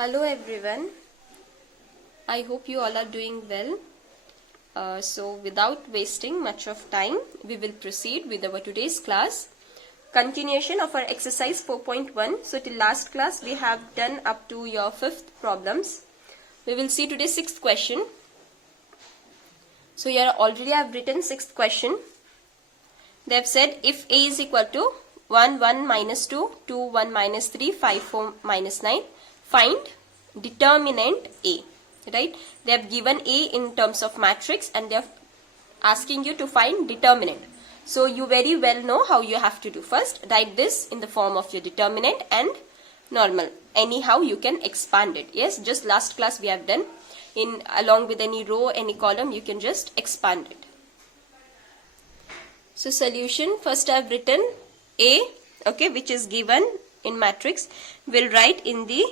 Hello everyone, I hope you all are doing well. So without wasting much of time, we will proceed with our today's class. Continuation of our exercise 4.1. So till last class we have done up to your 5th problems. We will see today's 6th question. So here already I have written 6th question. They have said if A is equal to 1, 1 minus 2, 2, 1 minus 3, 5, 4 minus 9, find determinant A. Right? They have given A in terms of matrix and they are asking you to find determinant. So you very well know how you have to do. First, write this in the form of your determinant and normal. Anyhow, you can expand it. Yes, just last class we have done. In along with any row, any column, you can just expand it. So solution, first I have written A, okay, which is given in matrix. We'll write in the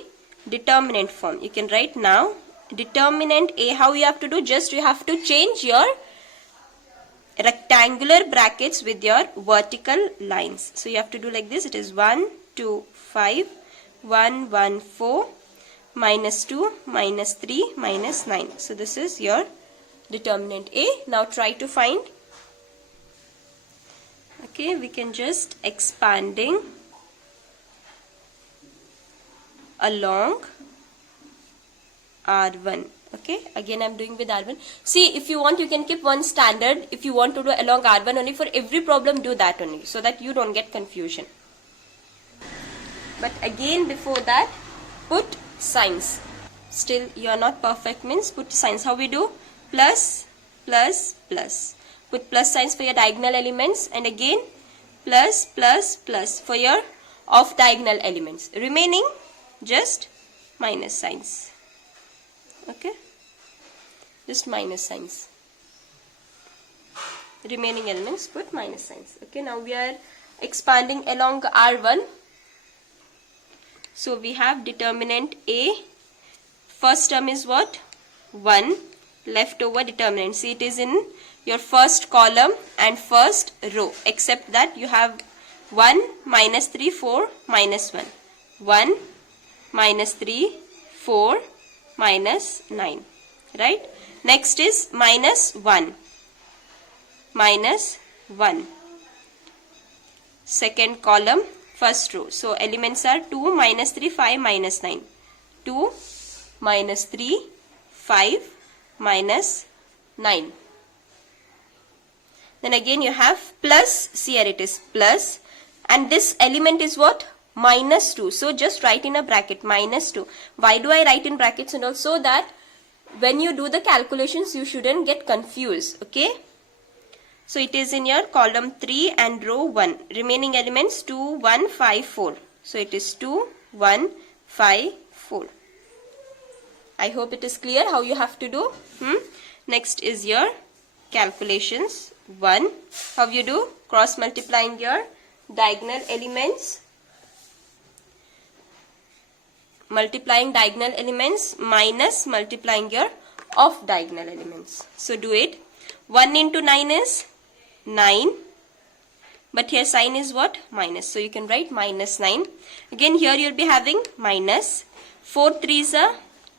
determinant form. You can write now determinant A. How you have to do? Just you have to change your rectangular brackets with your vertical lines. So you have to do like this. It is 1, 2, 5, 1, 1, 4, minus 2, minus 3, minus 9. So this is your determinant A. Now try to find. Okay, we can just expanding along R1. Okay, again I am doing with R1. See, if you want you can keep one standard. If you want to do along R1 only, for every problem do that only, so that you don't get confusion. But again before that, put signs. Still you are not perfect means put signs. How we do? Plus, plus, plus. Put plus signs for your diagonal elements and again plus, plus, plus for your off diagonal elements. Remaining just minus signs. Okay, just minus signs. Remaining elements put minus signs. Okay, now we are expanding along R1. So we have determinant A. First term is what? 1. Left over determinant. See, it is in your first column and first row, except that you have 1, minus 3, 4, minus 1. 1, minus 3, 4, minus 9. Right? Next is minus 1. Minus 1. Second column, first row. So elements are 2, minus 3, 5, minus 9. 2, minus 3, 5, minus 9. Then again you have plus, see here it is plus, and this element is what? Minus 2. So just write in a bracket minus 2. Why do I write in brackets and all? So that when you do the calculations you shouldn't get confused. Okay. So it is in your column 3 and row 1. Remaining elements 2, 1, 5, 4. So it is 2, 1, 5, 4. I hope it is clear how you have to do. Next is your calculations. 1. How you do? Cross multiplying your diagonal elements. Multiplying diagonal elements minus multiplying your off diagonal elements. So do it. 1 into 9 is 9. But here sign is what? Minus. So you can write minus 9. Again here you will be having minus. 4 3s are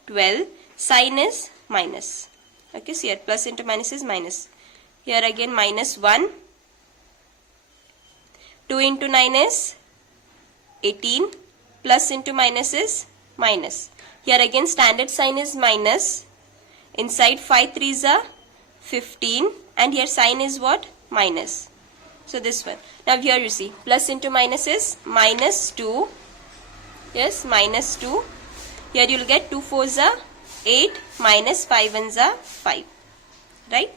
12. Sign is minus. Okay, so here plus into minus is minus. Here again minus 1. 2 into 9 is 18. Plus into minus is minus. Here again standard sign is minus. Inside 5 3s are 15. And here sign is what? Minus. So this one. Now here you see plus into minus is minus 2. Yes, minus 2. Here you will get 2 4s are 8 minus 5 1s are 5. Right?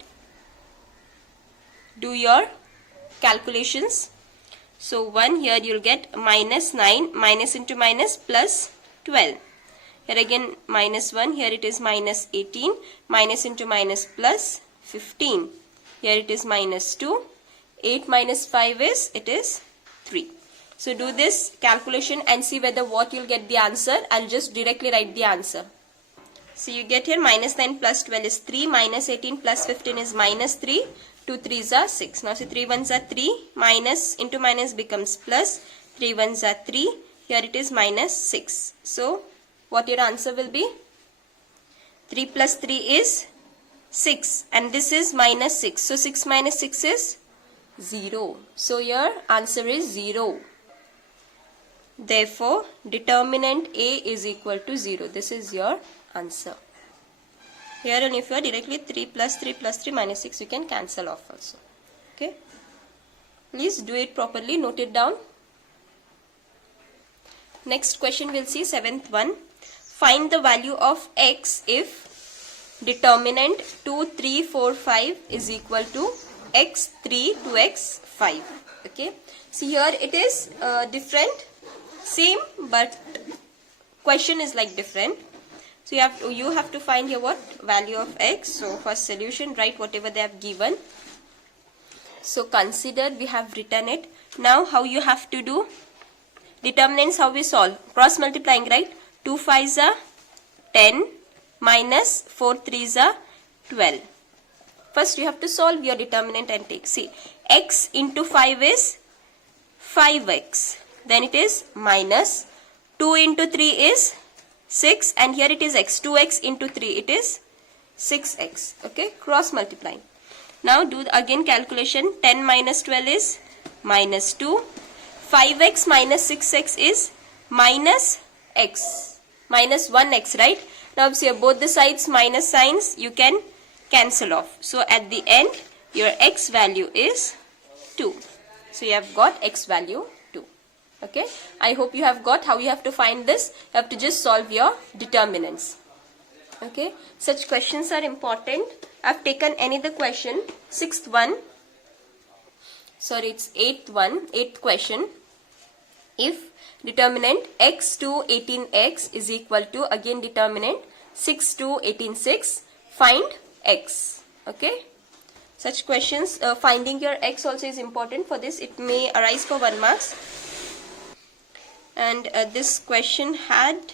Do your calculations. So 1 here you will get minus 9 minus into minus plus 12. Here again minus 1. Here it is minus 18. Minus into minus plus 15. Here it is minus 2. 8 minus 5 is, it is 3. So do this calculation and see whether what you'll get the answer. I'll just directly write the answer. So you get here minus 9 plus 12 is 3. Minus 18 plus 15 is minus 3. 2 3s are 6. Now see 3 1s are 3. Minus into minus becomes plus. 3 1s are 3. Here it is minus 6. So what your answer will be? 3 plus 3 is 6 and this is minus 6. So 6 minus 6 is 0. So your answer is 0. Therefore, determinant A is equal to 0. This is your answer. Here and if you are directly 3 plus 3 plus 3 minus 6, you can cancel off also. Okay. Please do it properly. Note it down. Next question we'll see, 7th one. Find the value of x if determinant 2, 3, 4, 5 is equal to x3 to x5. Okay. See here it is different. Same, but question is like different. So you have to find here what value of x. So for solution, write whatever they have given. So consider we have written it. Now how you have to do? Determinants, how we solve? Cross multiplying, right? 2 5s are 10 minus 4 3s are 12. First you have to solve your determinant and take. See, x into 5 is 5x. Then it is minus 2 into 3 is 6 and here it is x. 2x into 3 it is 6x. Okay, cross multiplying. Now do again calculation. 10 minus 12 is minus 2. 5x minus 6x is minus x. Minus 1x, right? Now see both the sides minus signs, you can cancel off. So at the end your x value is 2. So you have got x value 2. Okay, I hope you have got how you have to find this. You have to just solve your determinants. Okay, such questions are important. I have taken another question, 6th one. Sorry, it's 8th question. If determinant x to 18x is equal to, again determinant 6 to 18 6, find x. Okay, such questions, finding your x also is important. For this it may arise for 1 marks. And this question had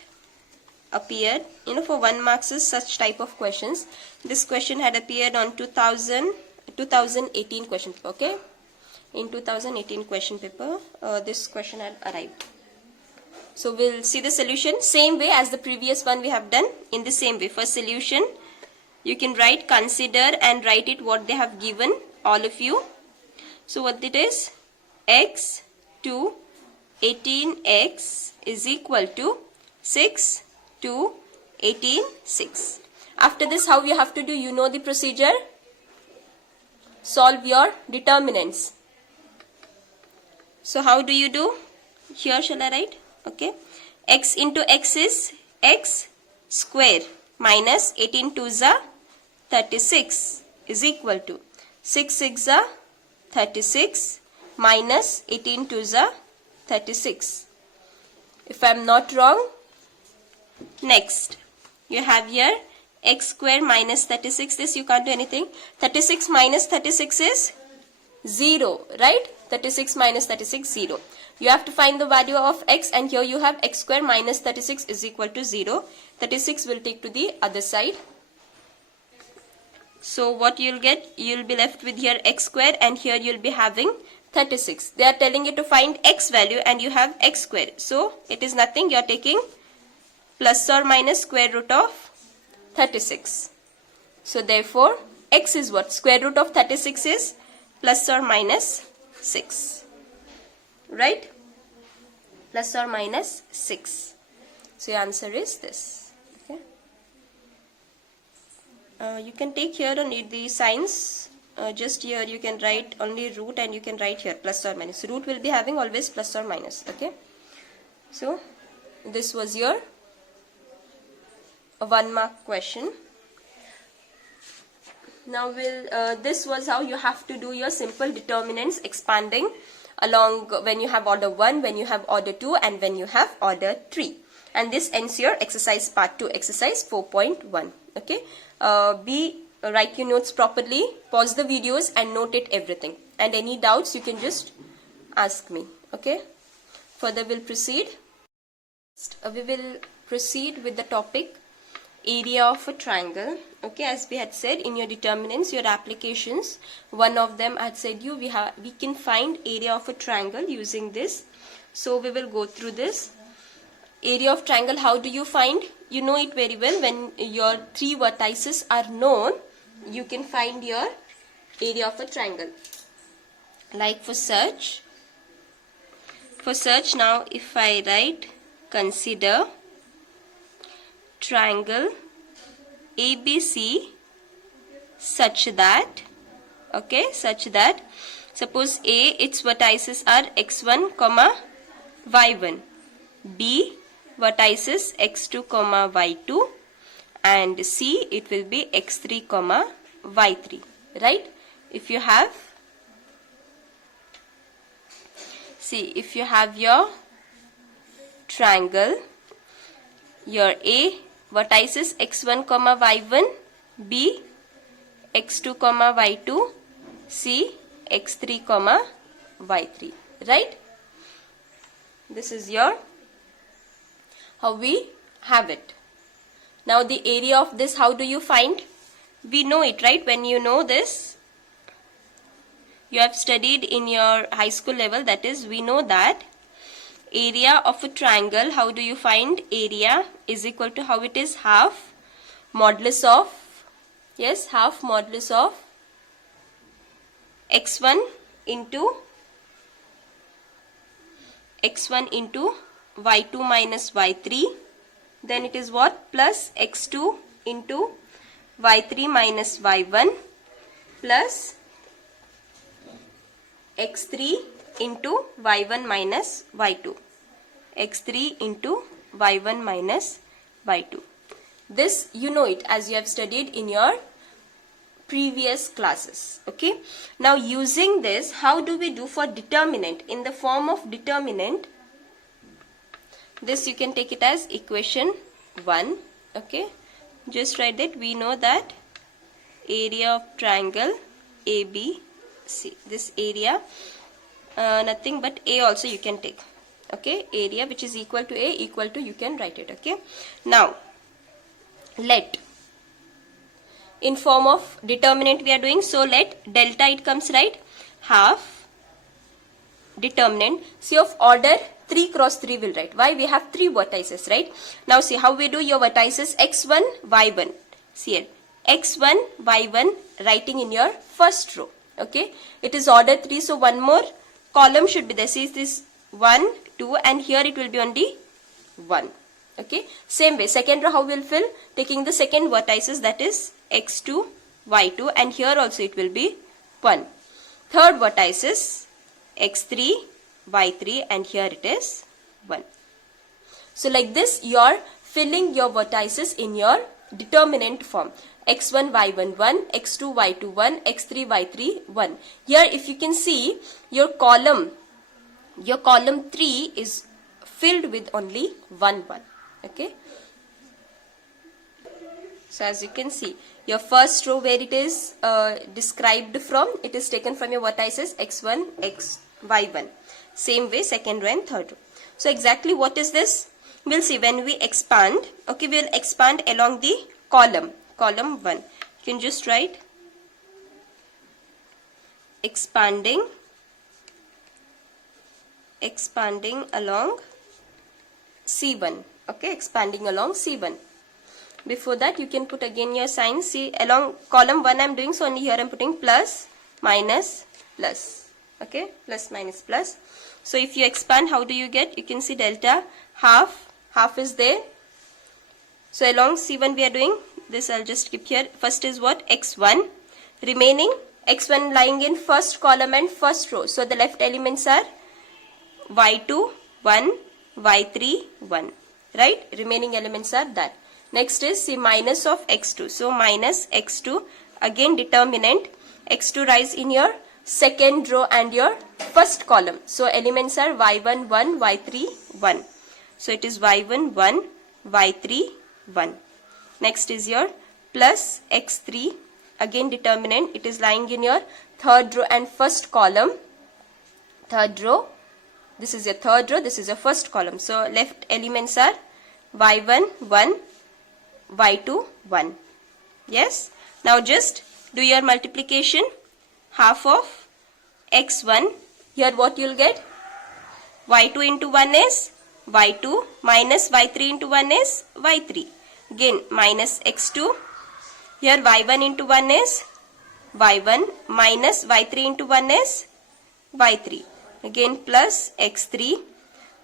appeared, for 1 marks is such type of questions. This question had appeared on 2018 question paper. Okay, in 2018 question paper, this question had arrived. So we'll see the solution same way as the previous one we have done. In the same way, for solution you can write, consider and write it what they have given, all of you. So what it is, x to 18x is equal to 6 to 18 6. After this, how you have to do? You know the procedure. Solve your determinants. So how do you do? Here shall I write? Okay, x into x is x square minus 18 2s are 36 is equal to 6 6s are 36 minus 18 2s are 36. If I am not wrong. Next, you have here x square minus 36. This you can't do anything. 36 minus 36 is 0, right? 36 minus 36, 0. You have to find the value of x, and here you have x square minus 36 is equal to 0. 36 will take to the other side. So what you'll get, you'll be left with here x square, and here you'll be having 36. They are telling you to find x value and you have x square. So it is nothing. You are taking plus or minus square root of 36. So therefore x is what? Square root of 36 is plus or minus 6. Right? Plus or minus 6. So your answer is this. Okay. You can take here only the signs. Just here you can write only root, and you can write here plus or minus. Root will be having always plus or minus. Okay. So this was your 1 mark question. Now this was how you have to do your simple determinants, expanding along when you have order 1, when you have order 2, and when you have order 3. And this ends your exercise part 2, exercise 4.1. Okay. Write your notes properly, pause the videos and note it everything. And any doubts you can just ask me. Okay. Further we'll proceed. We will proceed with the topic area of a triangle. Okay, as we had said in your determinants, your applications, one of them I had said we can find area of a triangle using this. So we will go through this. area of triangle, how do you find? You know it very well. When your three vertices are known, you can find your area of a triangle. Like for search now, if I write, consider triangle ABC such that, okay, such that, suppose A, its vertices are x1 comma y1, B, vertices x2 comma y2, and C, it will be x3 comma y3, right? If you have, see, if you have your triangle, your A, vertices x1 comma y1, B, x2 comma y2, C, x3 comma y3, right? This is your, how we have it. Now the area of this, how do you find? We know it, right? When you know this, you have studied in your high school level, that is, we know that area of a triangle, how do you find? Area is equal to, how it is? Half modulus of, yes, half modulus of x1 into y2 minus y3, then it is what? Plus x2 into y3 minus y1 plus x3 into y1 minus y2, x3 into y1 minus y2. This you know it as you have studied in your previous classes. Okay, now using this, how do we do for determinant? In the form of determinant, this you can take it as equation 1. Okay, just write that. We know that area of triangle ABC, this area, nothing but A also you can take. Okay, area which is equal to A, equal to, you can write it. Okay, now let, in form of determinant we are doing, so let delta it comes, right? Half determinant, see, of order 3 cross 3 will write. Why? We have 3 vertices, right? Now see how we do your vertices x1 y1. See here, x1 y1 writing in your first row. Okay, it is order 3, so one more column should be there. See this 1 2, and here it will be only 1. Okay, same way second row how we will fill, taking the second vertices, that is x2 y2, and here also it will be 1. Third vertices x3 y3, and here it is 1. So like this you are filling your vertices in your determinant form. x1 y1 1, x2 y2 1, x3 y3 1. Here if you can see, your column 3 is filled with only 1 1. Okay, so as you can see, your first row where it is described from, it is taken from your vertices x1 y1. Same way second row and third row. So exactly what is this? We'll see when we expand. Okay, we'll expand along the column 1. You can just write expanding along C1. Okay, expanding along C1. Before that you can put again your sign. See, along column 1 I am doing, so only here I am putting plus, minus, plus. Okay, plus, minus, plus. So if you expand, how do you get? You can see delta, half is there. So along C1 we are doing this, I'll just keep here. First is what? X1. Remaining x1 lying in first column and first row. So the left elements are y2 1, y3 1. Right? Remaining elements are that. Next is see minus of x2. So minus x2, again determinant. x2 rise in your second row and your first column. So elements are y1 1, y3 1. So it is y1 1, y3 1. Next is your plus x3, again determinant. It is lying in your third row and first column. Third row. This is your third row, this is your first column. So left elements are y1 1, y2 1. Yes. Now just do your multiplication. Half of x1. Here what you will get? y2 into 1 is y2 minus y3 into 1 is y3. Again minus x2. Here y1 into 1 is y1 minus y3 into 1 is y3. Again plus x3.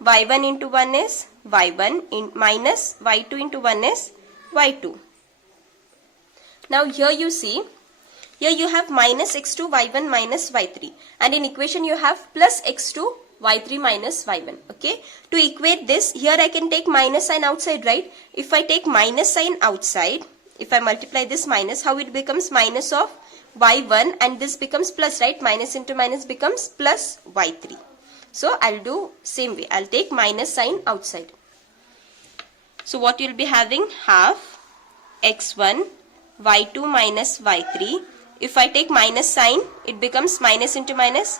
y1 into 1 is y1 in minus y2 into 1 is y2. Now here you see, here you have minus x2 y1 minus y3, and in equation you have plus x2 y3 minus y1. Okay, to equate this, here I can take minus sign outside, right? If I take minus sign outside, if I multiply this minus, how it becomes minus of y1, and this becomes plus, right? Minus into minus becomes plus y3. So I'll do same way, I'll take minus sign outside. So what you'll be having, half x1 y2 minus y3. If I take minus sign, it becomes minus into minus.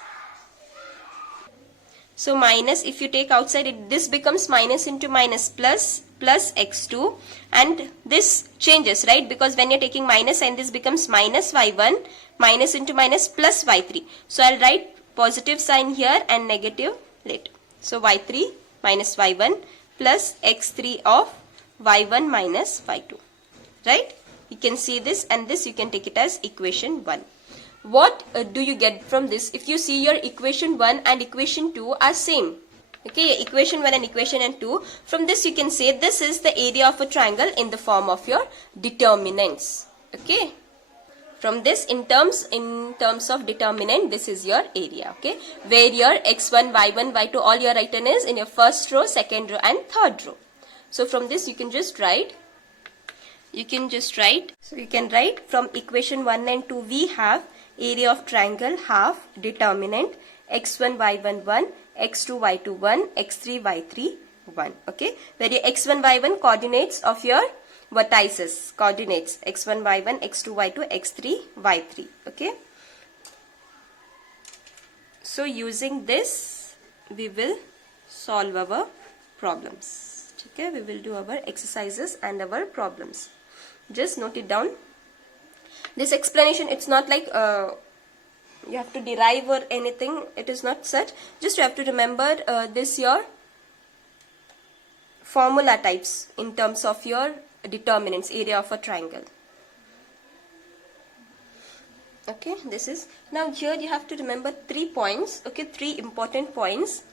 So minus, if you take outside, this becomes minus into minus plus x2, and this changes, right? Because when you're taking minus sign, this becomes minus y1 minus into minus plus y3. So I'll write positive sign here and negative later. So y3 minus y1 plus x3 of y1 minus y2, right? You can see this, and this you can take it as equation 1. What do you get from this? If you see your equation 1 and equation 2 are same. Okay, equation 1 and equation 2. From this you can say this is the area of a triangle in the form of your determinants. Okay. From this, in terms of determinant, this is your area. Okay, where your x1, y1, y2 all your written is in your first row, second row and third row. So from this you can just write. So you can write from equation 1 and 2 we have area of triangle half determinant x1 y1 1, x2 y2 1, x3 y3 1. Okay, where your x1 y1 coordinates of your vertices, coordinates x1 y1, x2 y2, x3 y3. Okay, so using this we will solve our problems. Okay, we will do our exercises and our problems. Just note it down. This explanation, it's not like you have to derive or anything. It is not such. Just you have to remember this your formula types in terms of your determinants, area of a triangle. Okay, this is, now here you have to remember 3 points. Okay, 3 important points.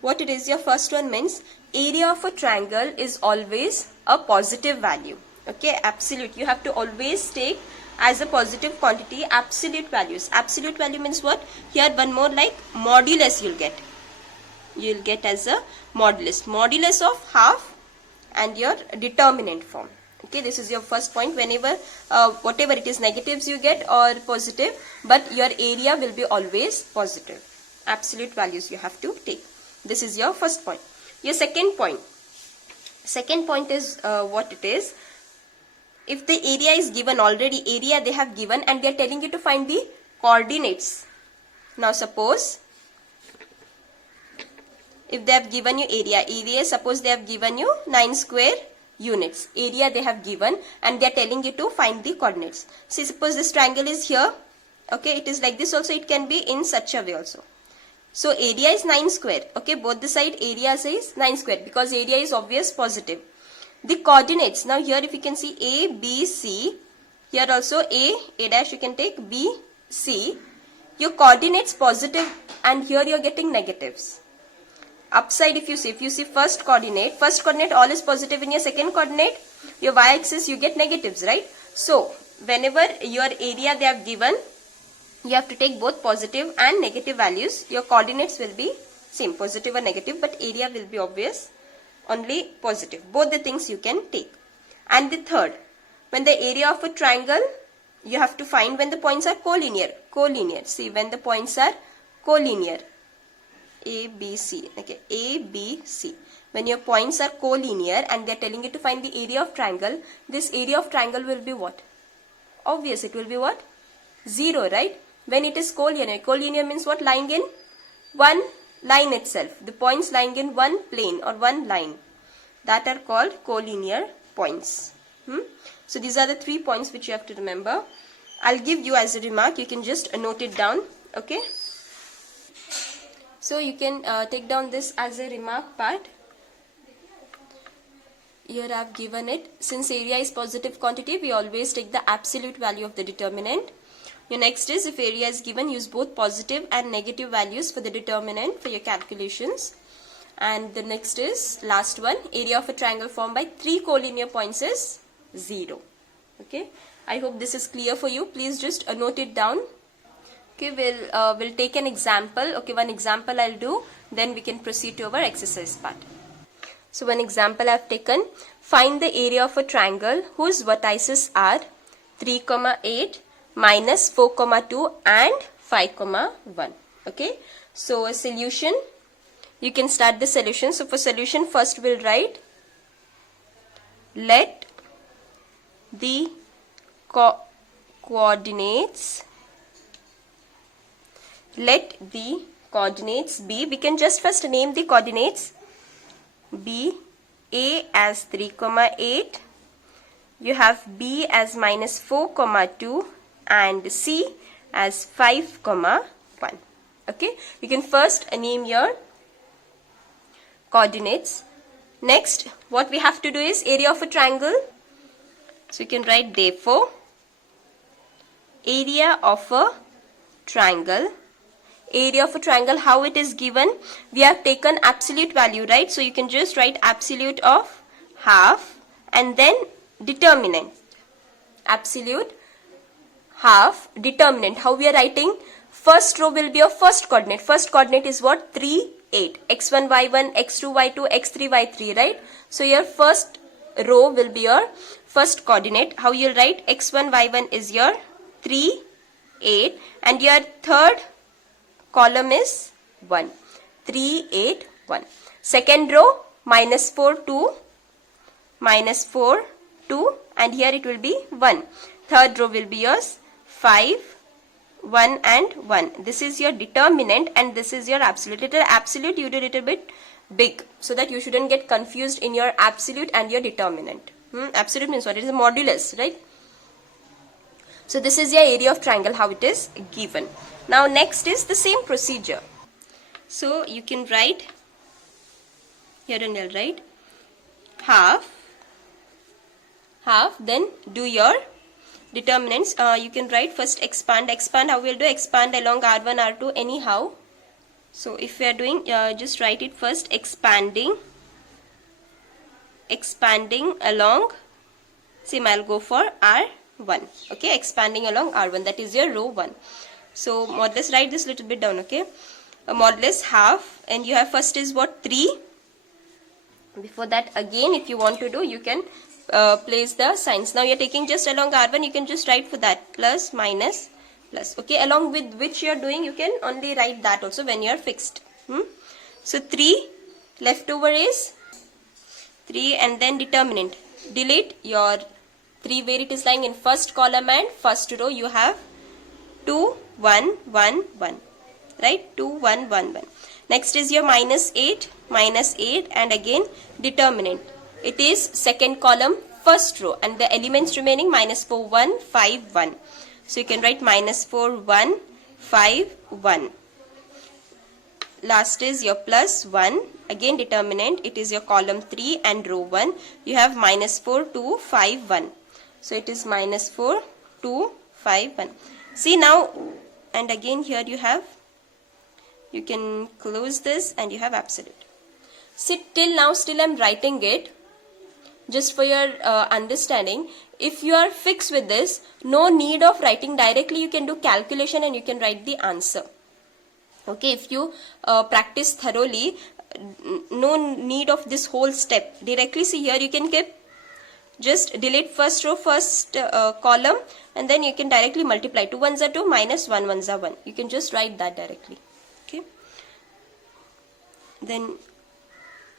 What it is, your first one means area of a triangle is always a positive value. Okay, absolute. You have to always take as a positive quantity absolute values. Absolute value means what? Here one more like modulus you'll get. You'll get as a modulus. Modulus of half and your determinant form. Okay, this is your first point. Whenever whatever it is, negatives you get or positive, but your area will be always positive. Absolute values you have to take. This is your first point. Your second point. Second point is what it is. If the area is given already, area they have given and they are telling you to find the coordinates. Now suppose if they have given you area, suppose they have given you 9 square units. Area they have given and they are telling you to find the coordinates. See, suppose this triangle is here. Okay, it is like this also, it can be in such a way also. So area is 9 square. Okay, both the side area is 9 square because area is obvious positive. The coordinates, now here if you can see A, B, C, here also A dash you can take, B, C. Your coordinates positive and here you are getting negatives. Upside if you see first coordinate all is positive. In your second coordinate, your y-axis you get negatives, right? So whenever your area they have given, you have to take both positive and negative values. Your coordinates will be same, positive or negative, but area will be obvious only positive. Both the things you can take. And the third, when the area of a triangle, you have to find when the points are collinear. Collinear. See, when the points are collinear. A, B, C. Okay, A, B, C. When your points are collinear and they are telling you to find the area of triangle, this area of triangle will be what? Obvious, it will be what? 0, right? When it is collinear. Collinear means what? Lying in one line itself. The points lying in one plane or one line. That are called collinear points. So these are the 3 points which you have to remember. I'll give you as a remark. You can just note it down. Okay. So you can take down this as a remark part. here I have given it. Since area is positive quantity, we always take the absolute value of the determinant. Your next is, if area is given, use both positive and negative values for the determinant for your calculations. And the next is, last one, area of a triangle formed by 3 collinear points is 0. Okay, I hope this is clear for you. Please just note it down. Okay, we'll take an example. Okay, one example I'll do, then we can proceed to our exercise part. So one example I've taken, find the area of a triangle whose vertices are 3, 8, minus 4, 2 and 5, 1. Okay, so a solution, you can start the solution. So for solution, first we'll write, let the coordinates be, we can just first name the coordinates, be A as 3, 8, you have B as minus 4, 2 and C as 5, 1. Okay, you can first name your coordinates. Next, what we have to do is area of a triangle. So you can write, therefore, area of a triangle. Area of a triangle, how it is given? We have taken absolute value, right? So you can just write absolute of half and then determinant. Absolute, half, determinant. How we are writing? First row will be your first coordinate. First coordinate is what? 3, 8. x1, y1, x2, y2, x3, y3, right? So your first row will be your first coordinate. How you'll write? x1, y1 is your 3, 8 and your third column is 1. 3, 8, 1. Second row, minus 4, 2, minus 4, 2 and here it will be 1. Third row will be yours 5, 1 and 1. This is your determinant and this is your absolute. Little absolute you do a little bit big so that you shouldn't get confused in your absolute and your determinant. Absolute means what? It is a modulus, right? So this is your area of triangle, how it is given. Now next is the same procedure. So you can write, here and I'll write half, then do your determinants. You can write first expand. How we'll do? Expand along R1, R2 anyhow. So if we are doing, just write it first, expanding along, same I'll go for R1. Okay, expanding along R1, that is your row 1. So modulus, write this little bit down, okay. Modulus half and you have first is what? 3. Before that again, if you want to do, you can place the signs. Now you are taking just along R1, you can just write for that plus, minus, plus. Okay, along with which you are doing, you can only write that also when you are fixed. So 3, leftover is 3 and then determinant. Delete your 3 where it is lying in first column and first row. You have 2, 1, 1, 1. Right? 2, 1, 1, 1. Next is your minus 8 and again determinant. It is second column, first row and the elements remaining minus 4, 1, 5, 1. So you can write minus 4, 1, 5, 1. Last is your plus 1. Again determinant. It is your column 3 and row 1. You have minus 4, 2, 5, 1. So it is minus 4, 2, 5, 1. See now, and again here you have, you can close this and you have absolute. See till now still I am writing it just for your understanding. If you are fixed with this, no need of writing directly. You can do calculation and you can write the answer. Okay, if you practice thoroughly, no need of this whole step. Directly see here you can keep, just delete first row, first column and then you can directly multiply. 2 ones are 2, minus 1 ones are 1. You can just write that directly. Okay. Then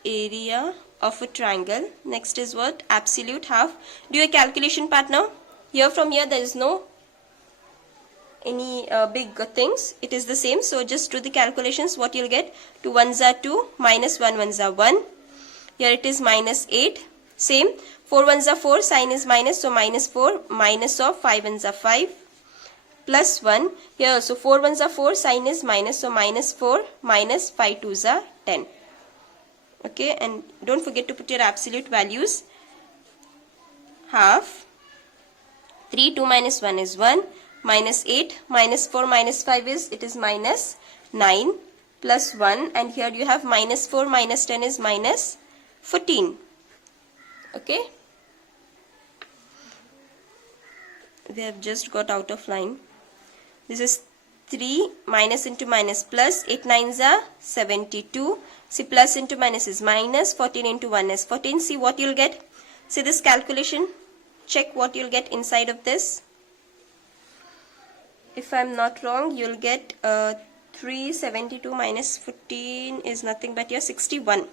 area of a triangle. Next is what? Absolute half. Do a calculation part now. Here from here there is no any big things. It is the same. So just do the calculations. What you'll get? 2 ones are 2, minus 1 ones are 1. Here it is minus 8. Same. 4 ones are 4. Sign is minus. So minus 4. Minus of 5 ones are 5. Plus 1. Here also 4 ones are 4. Sign is minus. So minus 4. Minus 5 twos are 10. Okay, and don't forget to put your absolute values half. 3, 2 minus 1 is 1, minus 8, minus 4 minus 5 is, it is minus 9, plus 1, and here you have minus 4 minus 10 is minus 14. Okay, we have just got out of line. This is 3 minus into minus plus, 8 9s are 72. See, plus into minus is minus, 14 into 1 is 14. See what you'll get. See this calculation. Check what you'll get inside of this. If I'm not wrong, you'll get 372 minus 14 is nothing but your 61.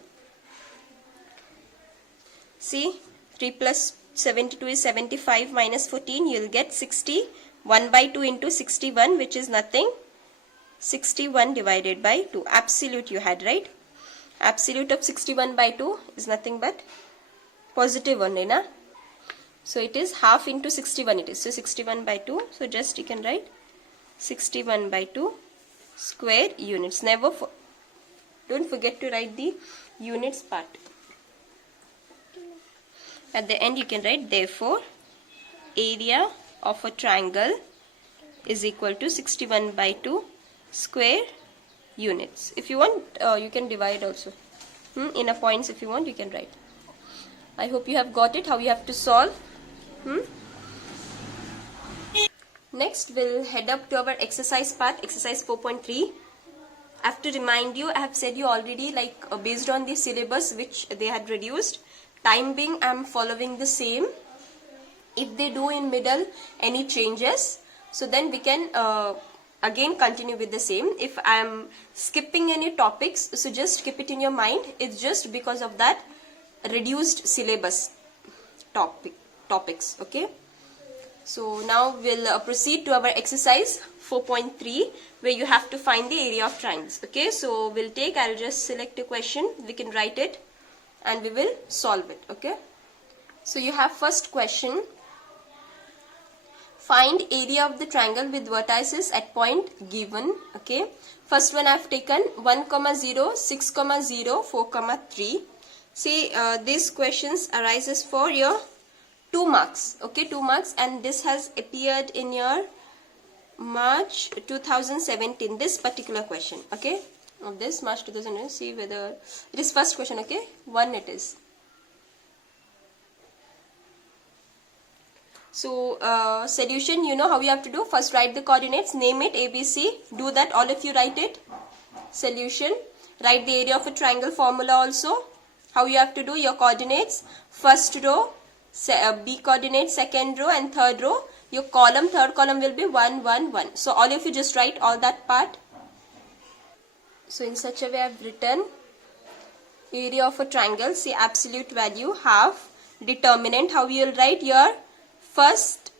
See, 3 plus 72 is 75 minus 14, you'll get 60. 1 by 2 into 61, which is nothing, 61 divided by 2. Absolute you had, right? Absolute of 61 by 2 is nothing but positive only, na? So it is half into 61 it is. So 61 by 2. So just you can write 61 by 2 square units. Don't forget to write the units part. At the end you can write, therefore area of a triangle is equal to 61 by 2 square units. If you want, you can divide also. In a points if you want, you can write. I hope you have got it, how you have to solve. Next, we'll head up to our exercise part, exercise 4.3. I have to remind you, I have said you already, like based on the syllabus which they had reduced, time being I am following the same. If they do in middle any changes, so then we can again continue with the same. If I am skipping any topics, so just keep it in your mind. It's just because of that reduced syllabus topics. Okay. So now we'll proceed to our exercise 4.3, where you have to find the area of triangles. Okay. So I'll just select a question. We can write it and we will solve it. Okay. So you have first question. Find area of the triangle with vertices at point given. Okay. First one I have taken 1, 0, 6, 0, 4, 3. See, these questions arises for your 2 marks. Okay, 2 marks, and this has appeared in your March 2017. This particular question. Okay, of this March 2017. See whether it is first question. Okay, 1 it is. So solution, you know how you have to do. First write the coordinates, name it ABC. Do that, all of you write it. Solution. Write the area of a triangle formula also. How you have to do your coordinates. First row, B coordinate, second row and third row. Your column, third column will be 1, 1, 1. So all of you just write all that part. So in such a way I have written area of a triangle. See, absolute value, half. Determinant, how you will write your first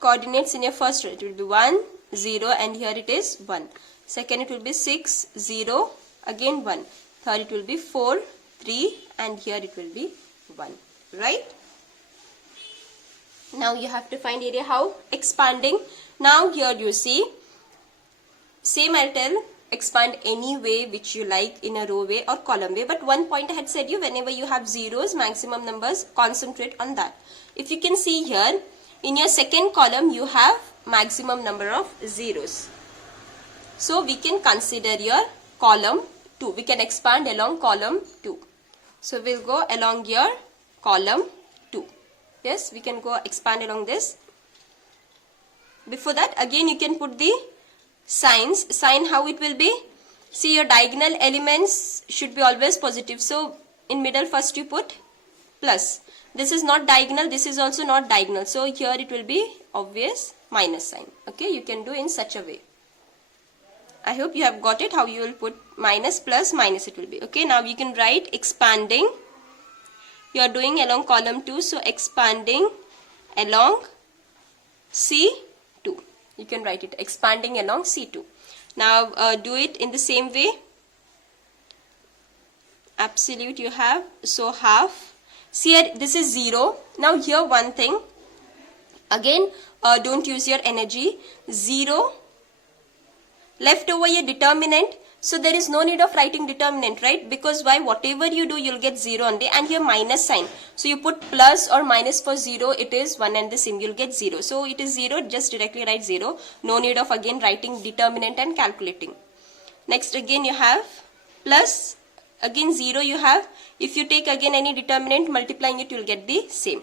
coordinates in your first row. It will be 1, 0 and here it is 1. Second it will be 6, 0, again 1. Third it will be 4, 3 and here it will be 1. Right? Now you have to find area. How? Expanding. Now here you see, same I'll tell, expand any way which you like, in a row way or column way. But one point I had said you, whenever you have zeros, maximum numbers, concentrate on that. If you can see here, in your second column you have maximum number of zeros. So we can consider your column 2. We can expand along column 2. So we'll go along your column 2. Yes, we can go expand along this. Before that, again you can put the signs. Sign, how it will be? See, your diagonal elements should be always positive. So in middle first you put plus. This is not diagonal, this is also not diagonal. So here it will be obvious minus sign. Okay, you can do in such a way. I hope you have got it, how you will put minus, plus, minus it will be. Okay, now you can write expanding. You are doing along column 2, so expanding along C2. You can write it, expanding along C2. Now do it in the same way. Absolute you have, so half. See here, this is 0. Now here one thing. Again, don't use your energy. 0. Left over your determinant. So there is no need of writing determinant, right? Because why? Whatever you do, you'll get 0 only, and here minus sign. So you put plus or minus for 0, it is 1 and the same, you'll get 0. So it is 0, just directly write 0. No need of again writing determinant and calculating. Next again you have plus, again 0 you have. If you take again any determinant, multiplying it, you'll get the same.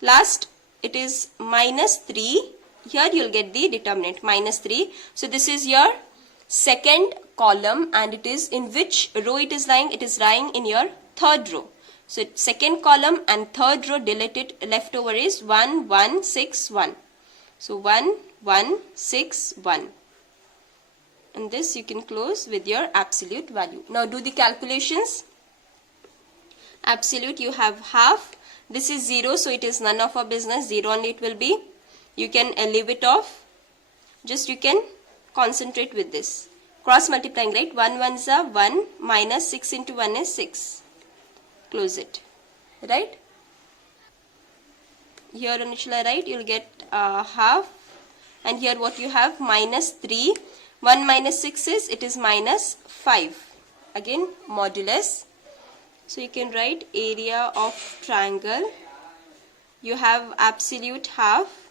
Last, it is minus 3. Here you'll get the determinant, minus 3. So this is your second column, and it is in which row it is lying? It is lying in your third row. So second column and third row deleted, left over is 1, 1, 6, 1. So 1, 1, 6, 1. And this you can close with your absolute value. Now do the calculations. Absolute, you have half. This is 0, so it is none of our business. 0 only it will be. You can leave it off. Just you can concentrate with this. Cross multiplying, right? 1 ones are 1, minus 6 into 1 is 6. Close it. Right? Here only shall I write? You'll get half. And here what you have? Minus 3. 1 minus 6 is, it is minus 5. Again, modulus. So you can write area of triangle. You have absolute half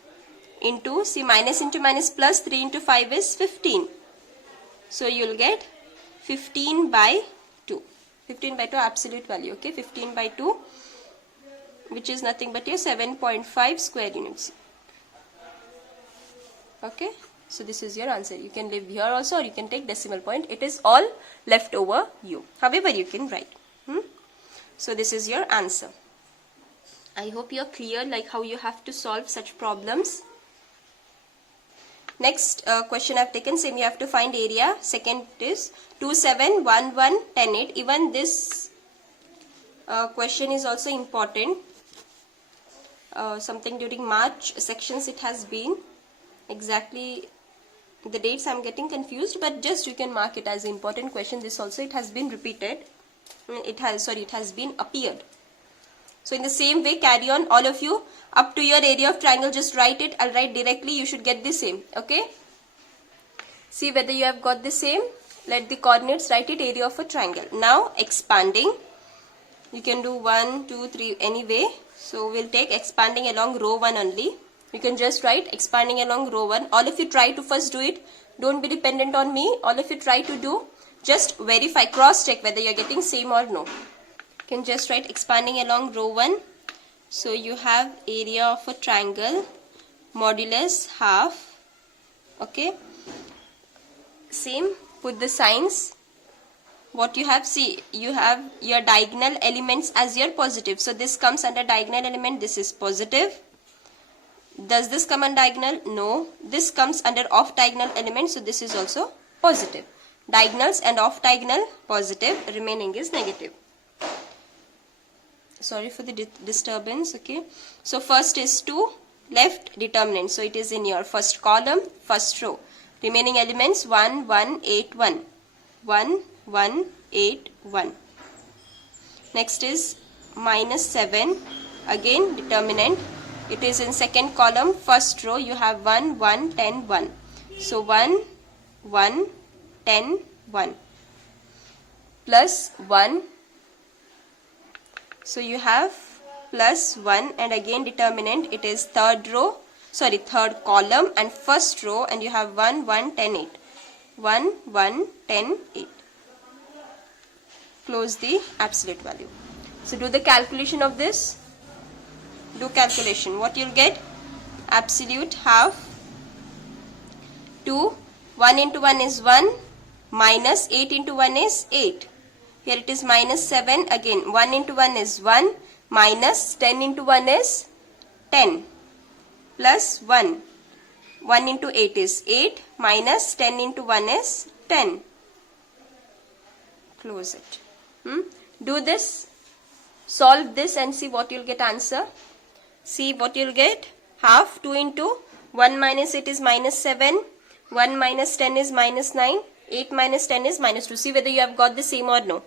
into, see, minus into minus plus 3 into 5 is 15. So you will get 15 by 2. 15 by 2 absolute value, okay? 15 by 2, which is nothing but your 7.5 square units. Okay? So this is your answer. You can leave here also, or you can take decimal point. It is all left over you. However, you can write. So this is your answer. I hope you are clear like how you have to solve such problems. Next question I have taken, same you have to find area. Second is 2, 7, 1, 1, 10, 8. Even this question is also important. Something during March sections it has been. Exactly the dates I am getting confused, but just you can mark it as an important question. This also it has been repeated. It has been appeared. So in the same way, carry on all of you up to your area of triangle. Just write it. I'll write directly. You should get the same. Okay. See whether you have got the same. Let the coordinates write it, area of a triangle. Now expanding. You can do 1, 2, 3 anyway. So we'll take expanding along row 1 only. You can just write expanding along row 1. All of you try to first do it. Don't be dependent on me. All of you try to do. Just verify, cross check whether you're getting same or no. You can just write expanding along row 1. So you have area of a triangle, modulus half. Okay. Same, put the signs. What you have, see, you have your diagonal elements as your positive. So this comes under diagonal element. This is positive. Does this come under diagonal? No. This comes under off diagonal element. So this is also positive. Diagonals and off diagonal positive, remaining is negative. Sorry for the disturbance. Okay. So first is 2, left determinant. So it is in your first column, first row. Remaining elements 1, 1, 8, 1. 1, 1, 8, 1. Next is minus 7. Again determinant. It is in second column, first row. You have 1, 1, 10, 1. So 1, 1, 10, 1. Plus 1. So you have plus 1 and again determinant. It is third column and first row, and you have 1, 1, 10, 8. 1, 1, 10, 8. Close the absolute value. So do the calculation of this. Do calculation. What you'll get? Absolute half 2. 1 into 1 is 1. Minus 8 into 1 is 8. Here it is minus 7. Again 1 into 1 is 1. Minus 10 into 1 is 10. Plus 1. 1 into 8 is 8. Minus 10 into 1 is 10. Close it. Do this. Solve this and see what you'll get answer. See what you'll get. Half 2 into 1 minus 8 is minus 7. 1 minus 10 is minus 9. 8 minus 10 is minus 2. See whether you have got the same or no.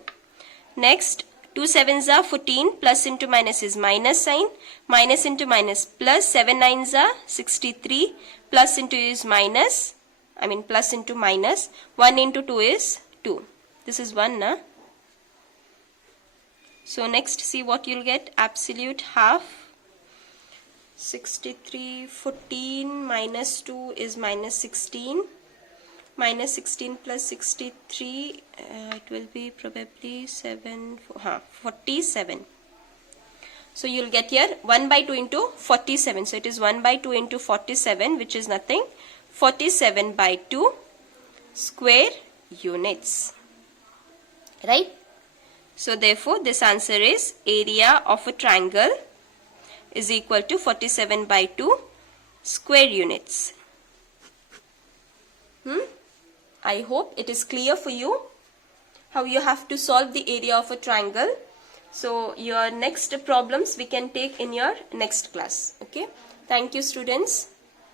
Next, 2 7s are 14. Plus into minus is minus sign. Minus into minus plus. 7 9s are 63. Plus into is minus. Plus into minus. 1 into 2 is 2. This is 1, na? So next, see what you'll get. Absolute half. 63, 14 minus 2 is minus 16. Minus 16 plus 63, it will be probably 47. So you'll get here 1 by 2 into 47. So it is 1 by 2 into 47, which is nothing. 47 by 2 square units. Right? So therefore this answer is area of a triangle is equal to 47 by 2 square units. I hope it is clear for you how you have to solve the area of a triangle. So your next problems we can take in your next class. Okay. Thank you, students.